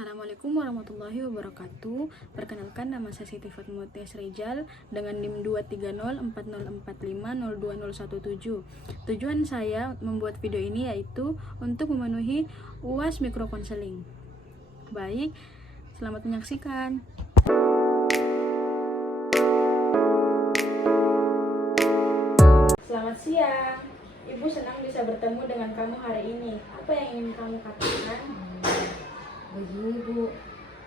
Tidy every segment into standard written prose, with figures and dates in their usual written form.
Assalamualaikum warahmatullahi wabarakatuh. Perkenalkan, nama saya Siti Fatma Tias Rizal dengan NIM 2304045020117. Tujuan saya membuat video ini yaitu untuk memenuhi UAS mikrokonseling. Baik, selamat menyaksikan. Selamat siang. Ibu senang bisa bertemu dengan kamu hari ini. Apa yang ingin kamu katakan? Begini Bu,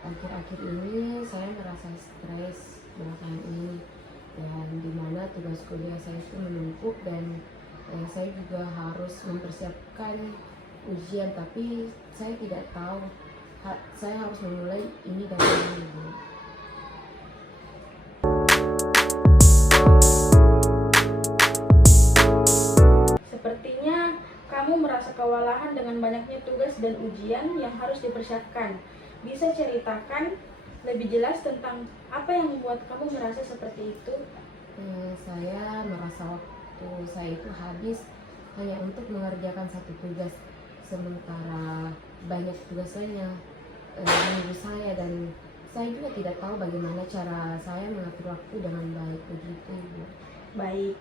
akhir-akhir ini saya merasa stres belakangan ini, dan dimana tugas kuliah saya itu menumpuk dan saya juga harus mempersiapkan ujian, tapi saya tidak tahu saya harus memulai ini dari mana Bu. Sepertinya kamu merasa kewalahan dengan banyaknya tugas dan ujian yang harus dipersiapkan. Bisa ceritakan lebih jelas tentang apa yang membuat kamu merasa seperti itu? Saya merasa waktu saya itu habis hanya untuk mengerjakan satu tugas, sementara banyak tugas lainnya menunggu saya, dan saya juga tidak tahu bagaimana cara saya mengatur waktu dengan baik begitu Bu. Baik.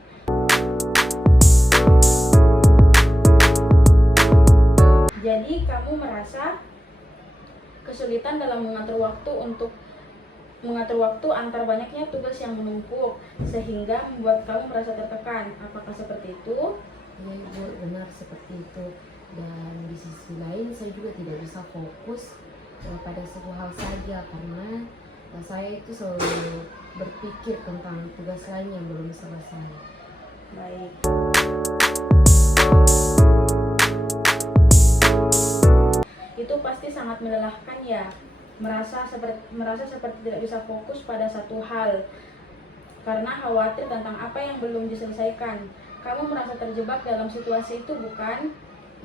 Jadi kamu merasa kesulitan dalam mengatur waktu antar banyaknya tugas yang menumpuk sehingga membuat kamu merasa tertekan. Apakah seperti itu? Ya Ibu, benar seperti itu. Dan di sisi lain saya juga tidak bisa fokus pada sebuah hal saja, karena saya itu selalu berpikir tentang tugas lain yang belum selesai. Baik. Itu pasti sangat melelahkan ya, merasa seperti tidak bisa fokus pada satu hal karena khawatir tentang apa yang belum diselesaikan. Kamu merasa terjebak dalam situasi itu, bukan?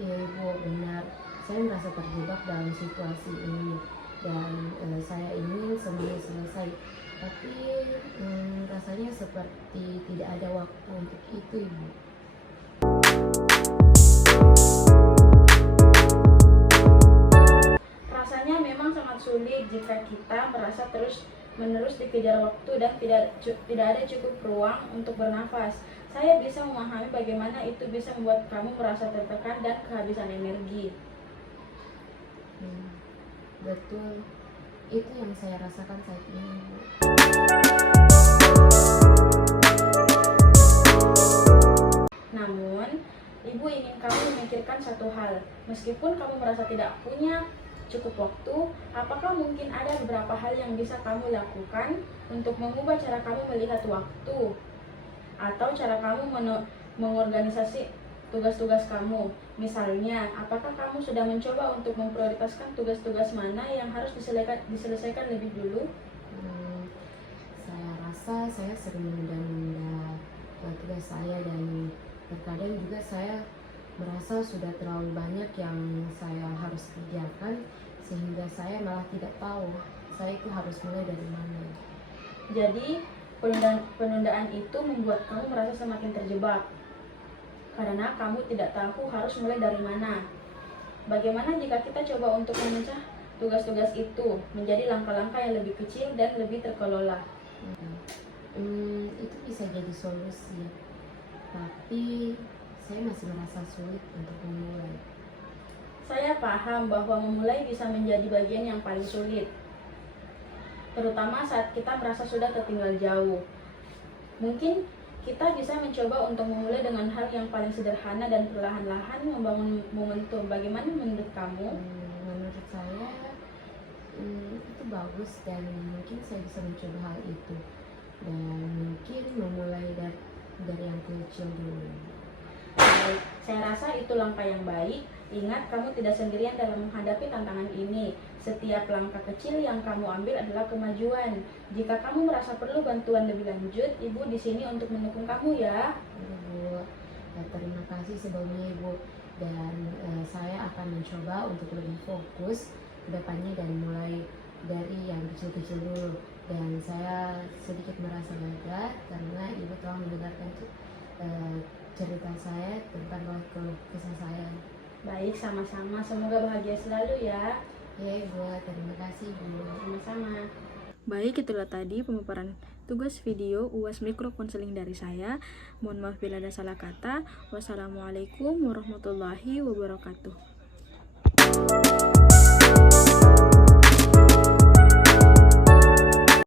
Iya Ibu, benar. Saya merasa terjebak dalam situasi ini, dan saya ingin semuanya selesai, tapi rasanya seperti tidak ada waktu untuk itu Ibu. Rasanya memang sangat sulit jika kita merasa terus-menerus dikejar waktu dan tidak ada cukup ruang untuk bernafas. Saya bisa memahami bagaimana itu bisa membuat kamu merasa tertekan dan kehabisan energi. Betul, itu yang saya rasakan saat ini Bu. Namun, Ibu ingin kamu memikirkan satu hal. Meskipun kamu merasa tidak punya cukup waktu, apakah mungkin ada beberapa hal yang bisa kamu lakukan untuk mengubah cara kamu melihat waktu atau cara kamu mengorganisasi tugas-tugas kamu? Misalnya, apakah kamu sudah mencoba untuk memprioritaskan tugas-tugas mana yang harus diselesaikan lebih dulu? Saya rasa saya sering menunda-nunda tugas saya, dan terkadang juga saya merasa sudah terlalu banyak yang saya harus kerjakan, sehingga saya malah tidak tahu saya itu harus mulai dari mana. Jadi, penundaan itu membuat kamu merasa semakin terjebak karena kamu tidak tahu harus mulai dari mana. Bagaimana jika kita coba untuk memecah tugas-tugas itu menjadi langkah-langkah yang lebih kecil dan lebih terkelola? Itu bisa jadi solusi, tapi saya masih merasa sulit untuk memulai. Saya paham bahwa memulai bisa menjadi bagian yang paling sulit, terutama saat kita merasa sudah tertinggal jauh. Mungkin kita bisa mencoba untuk memulai dengan hal yang paling sederhana dan perlahan-lahan membangun momentum. Bagaimana menurut kamu? Menurut saya itu bagus, dan mungkin saya bisa mencoba hal itu, dan mungkin memulai dari yang kecil dulu. Baik, saya rasa itu langkah yang baik. Ingat, kamu tidak sendirian dalam menghadapi tantangan ini. Setiap langkah kecil yang kamu ambil adalah kemajuan. Jika kamu merasa perlu bantuan lebih lanjut, Ibu di sini untuk mendukung kamu ya. Ibu, terima kasih sebelumnya Ibu, dan saya akan mencoba untuk lebih fokus ke depannya dan mulai dari yang kecil-kecil dulu. Dan saya sedikit merasa lega karena Ibu telah mendengarkan cerita saya tentang keluh kesah saya. Baik, sama-sama. Semoga bahagia selalu ya. Ya Ibu, terima kasih Ibu. Sama-sama. Baik, itulah tadi pemaparan tugas video UAS Mikro Konseling dari saya. Mohon maaf bila ada salah kata. Wassalamualaikum warahmatullahi wabarakatuh.